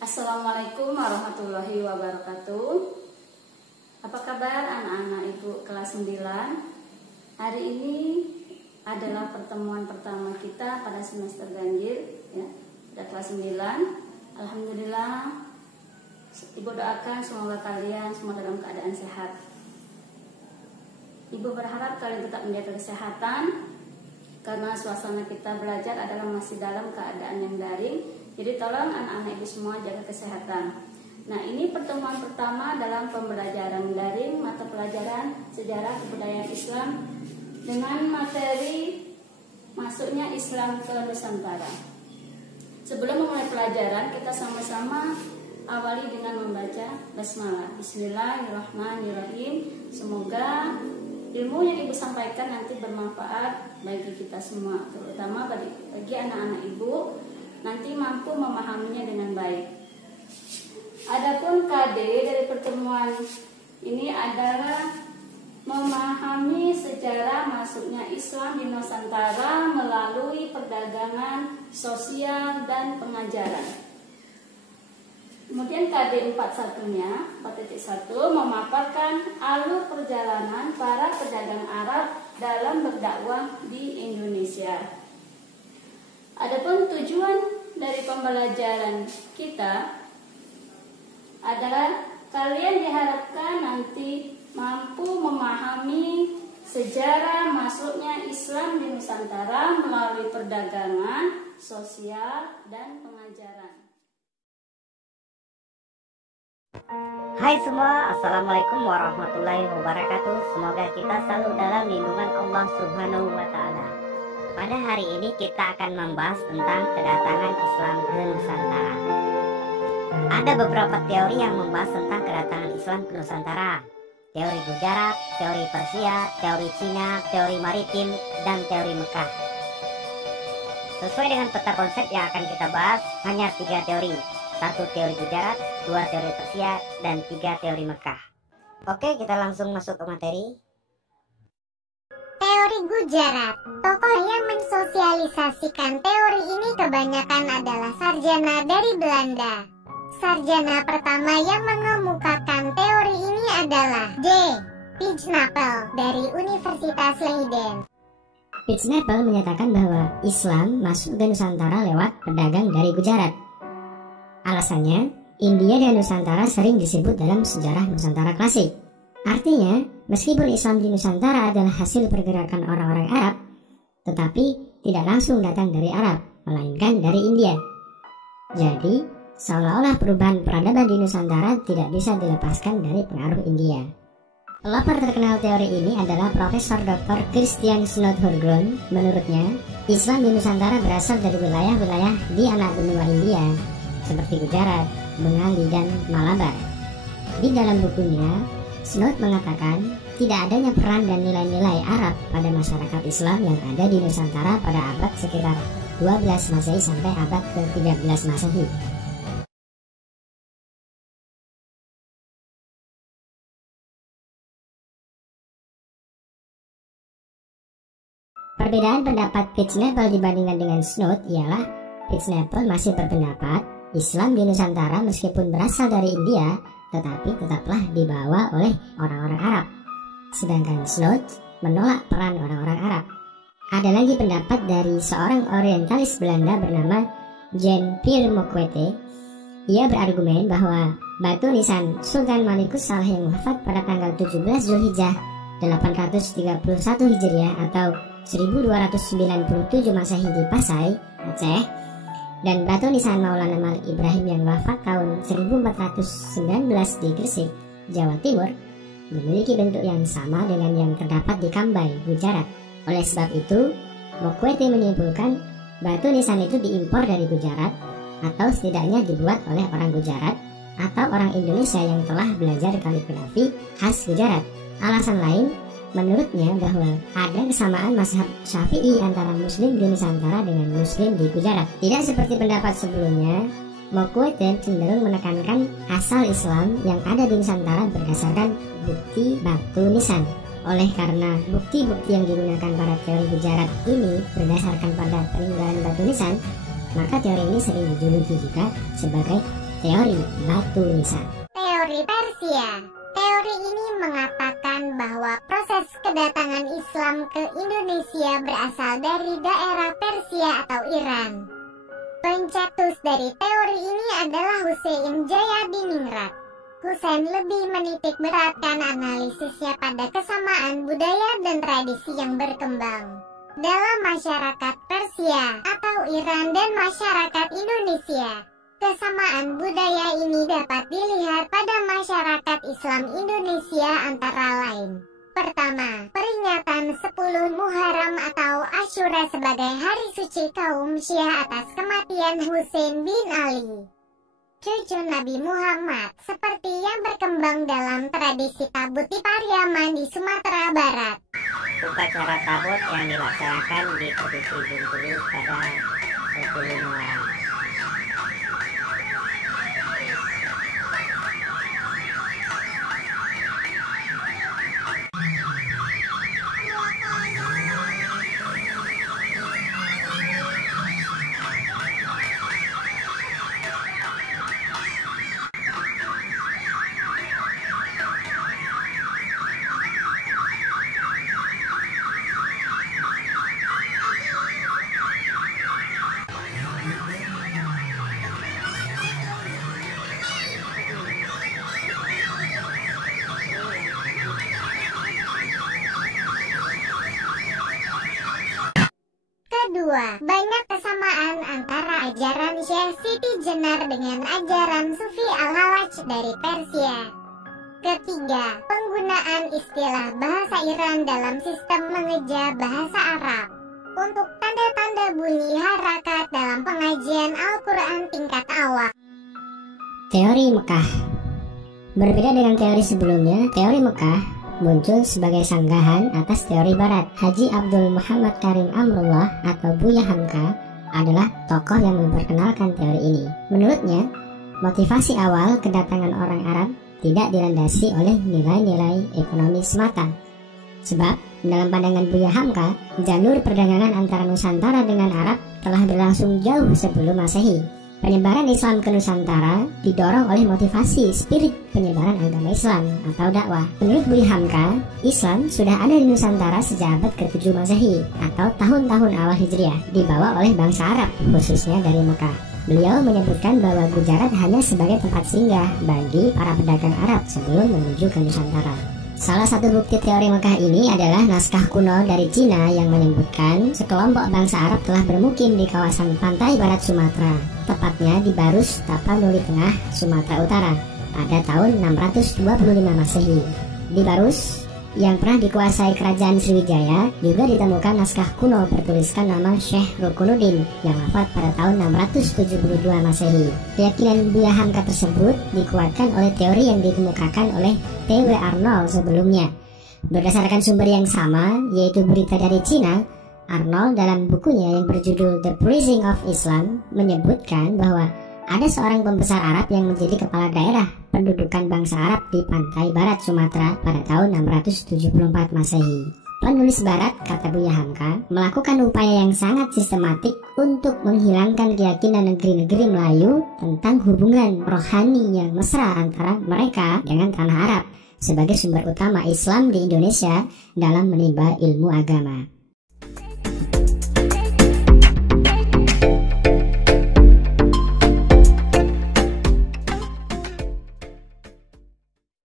Assalamualaikum warahmatullahi wabarakatuh. Apa kabar anak-anak ibu kelas 9? Hari ini adalah pertemuan pertama kita pada semester ganjil ya, pada kelas 9. Alhamdulillah, ibu doakan semoga kalian semua dalam keadaan sehat. Ibu berharap kalian tetap menjaga kesehatan, karena suasana kita belajar adalah masih dalam keadaan yang daring. Jadi tolong anak-anak ibu semua jaga kesehatan. Nah, ini pertemuan pertama dalam pembelajaran daring mata pelajaran Sejarah Kebudayaan Islam dengan materi masuknya Islam ke Nusantara. Sebelum memulai pelajaran, kita sama-sama awali dengan membaca basmalah. Bismillahirrahmanirrahim. Semoga ilmu yang ibu sampaikan nanti bermanfaat bagi kita semua, terutama bagi anak-anak ibu, nanti mampu memahaminya dengan baik. Adapun KD dari pertemuan ini adalah memahami sejarah masuknya Islam di Nusantara melalui perdagangan, sosial, dan pengajaran. Kemudian KD 41-nya, 4.1, memaparkan alur perjalanan para pedagang Arab dalam berdakwah di Indonesia. Adapun tujuan dari pembelajaran kita adalah kalian diharapkan nanti mampu memahami sejarah masuknya Islam di Nusantara melalui perdagangan, sosial, dan pengajaran. Hai semua, Assalamualaikum warahmatullahi wabarakatuh. Semoga kita selalu dalam lindungan Allah Subhanahu wa Ta'ala. Pada hari ini kita akan membahas tentang kedatangan Islam ke Nusantara. Ada beberapa teori yang membahas tentang kedatangan Islam ke Nusantara. Teori Gujarat, teori Persia, teori Cina, teori maritim, dan teori Mekah. Sesuai dengan peta konsep yang akan kita bahas, hanya 3 teori. 1 teori Gujarat, 2 teori Persia, dan 3 teori Mekah. Oke, kita langsung masuk ke materi. Teori Gujarat. Tokoh yang mensosialisasikan teori ini kebanyakan adalah sarjana dari Belanda. Sarjana pertama yang mengemukakan teori ini adalah J. Pijnapel dari Universitas Leiden. Pijnapel menyatakan bahwa Islam masuk ke Nusantara lewat pedagang dari Gujarat. Alasannya, India dan Nusantara sering disebut dalam sejarah Nusantara klasik. Artinya, meskipun Islam di Nusantara adalah hasil pergerakan orang-orang Arab, tetapi tidak langsung datang dari Arab, melainkan dari India. Jadi, seolah-olah perubahan peradaban di Nusantara tidak bisa dilepaskan dari pengaruh India. Pelopor terkenal teori ini adalah Profesor Dr. Christian Snodhorgrond. Menurutnya, Islam di Nusantara berasal dari wilayah-wilayah di anak benua India, seperti Gujarat, Bengali, dan Malabar. Di dalam bukunya, Snod mengatakan tidak adanya peran dan nilai-nilai Arab pada masyarakat Islam yang ada di Nusantara pada abad sekitar 12 Masehi sampai abad ke-13 Masehi. Perbedaan pendapat Pijnapel dibandingkan dengan Snod ialah Pijnapel masih berpendapat Islam di Nusantara meskipun berasal dari India, tetapi tetaplah dibawa oleh orang-orang Arab. Sedangkan Snod menolak peran orang-orang Arab. Ada lagi pendapat dari seorang orientalis Belanda bernama Jan-Pierre Mokwete. Ia berargumen bahwa batu nisan Sultan Malikus Saleh yang wafat pada tanggal 17 Zulhijjah 831 Hijriah atau 1297 Masehi di Pasai, Aceh, dan batu nisan Maulana Malik Ibrahim yang wafat tahun 1419 di Gresik, Jawa Timur, memiliki bentuk yang sama dengan yang terdapat di Kambai, Gujarat. Oleh sebab itu, Mokwete menyimpulkan batu nisan itu diimpor dari Gujarat, atau setidaknya dibuat oleh orang Gujarat atau orang Indonesia yang telah belajar kaligrafi khas Gujarat. Alasan lain, menurutnya bahwa ada kesamaan mazhab Syafi'i antara Muslim di Nusantara dengan Muslim di Gujarat. Tidak seperti pendapat sebelumnya, Mokwete cenderung menekankan asal Islam yang ada di Nusantara berdasarkan bukti batu nisan. Oleh karena bukti-bukti yang digunakan pada teori Gujarat ini berdasarkan pada peninggalan batu nisan, maka teori ini sering dijuluki juga sebagai teori batu nisan. Teori Persia. Teori ini mengatakan bahwa proses kedatangan Islam ke Indonesia berasal dari daerah Persia atau Iran. Pencetus dari teori ini adalah Hussein Jayadiningrat. Hussein lebih menitik beratkan analisisnya pada kesamaan budaya dan tradisi yang berkembang dalam masyarakat Persia atau Iran dan masyarakat Indonesia. Kesamaan budaya ini dapat dilihat pada masyarakat Islam Indonesia antara lain. Pertama, peringatan 10 Muharram atau Asyura sebagai hari suci kaum Syiah atas kematian Husain bin Ali, cucu Nabi Muhammad, seperti yang berkembang dalam tradisi tabut di Pariaman di Sumatera Barat. Upacara tabut yang dilaksanakan di Provinsi Bengkulu pada 10 Muharram. Kedua, banyak kesamaan antara ajaran Syekh Siti Jenar dengan ajaran Sufi Al-Halaj dari Persia. Ketiga, penggunaan istilah bahasa Iran dalam sistem mengeja bahasa Arab untuk tanda-tanda bunyi harakat dalam pengajian Al-Quran tingkat awal. Teori Mekah. Berbeda dengan teori sebelumnya, teori Mekah muncul sebagai sanggahan atas teori Barat. Haji Abdul Muhammad Karim Amrullah atau Buya Hamka adalah tokoh yang memperkenalkan teori ini. Menurutnya, motivasi awal kedatangan orang Arab tidak dilandasi oleh nilai-nilai ekonomi semata. Sebab, dalam pandangan Buya Hamka, jalur perdagangan antara Nusantara dengan Arab telah berlangsung jauh sebelum Masehi. Penyebaran Islam ke Nusantara didorong oleh motivasi spirit penyebaran agama Islam atau dakwah. Menurut Buya Hamka, Islam sudah ada di Nusantara sejak abad ke-7 Masehi atau tahun-tahun awal Hijriah, dibawa oleh bangsa Arab, khususnya dari Mekah. Beliau menyebutkan bahwa Gujarat hanya sebagai tempat singgah bagi para pedagang Arab sebelum menuju ke Nusantara. Salah satu bukti teori Mekah ini adalah naskah kuno dari Cina yang menyebutkan sekelompok bangsa Arab telah bermukim di kawasan pantai barat Sumatera, tepatnya di Barus, Tapanuli Tengah, Sumatera Utara, pada tahun 625 Masehi. Di Barus, yang pernah dikuasai kerajaan Sriwijaya, juga ditemukan naskah kuno bertuliskan nama Syekh Rukunuddin yang wafat pada tahun 672 Masehi. Keyakinan Buya Hamka tersebut dikuatkan oleh teori yang dikemukakan oleh T.W. Arnold sebelumnya. Berdasarkan sumber yang sama, yaitu berita dari Cina, Arnold dalam bukunya yang berjudul The Preaching of Islam menyebutkan bahwa ada seorang pembesar Arab yang menjadi kepala daerah pendudukan bangsa Arab di pantai barat Sumatera pada tahun 674 Masehi. Penulis Barat, kata Buya Hamka, melakukan upaya yang sangat sistematik untuk menghilangkan keyakinan negeri-negeri Melayu tentang hubungan rohani yang mesra antara mereka dengan tanah Arab sebagai sumber utama Islam di Indonesia dalam menimba ilmu agama.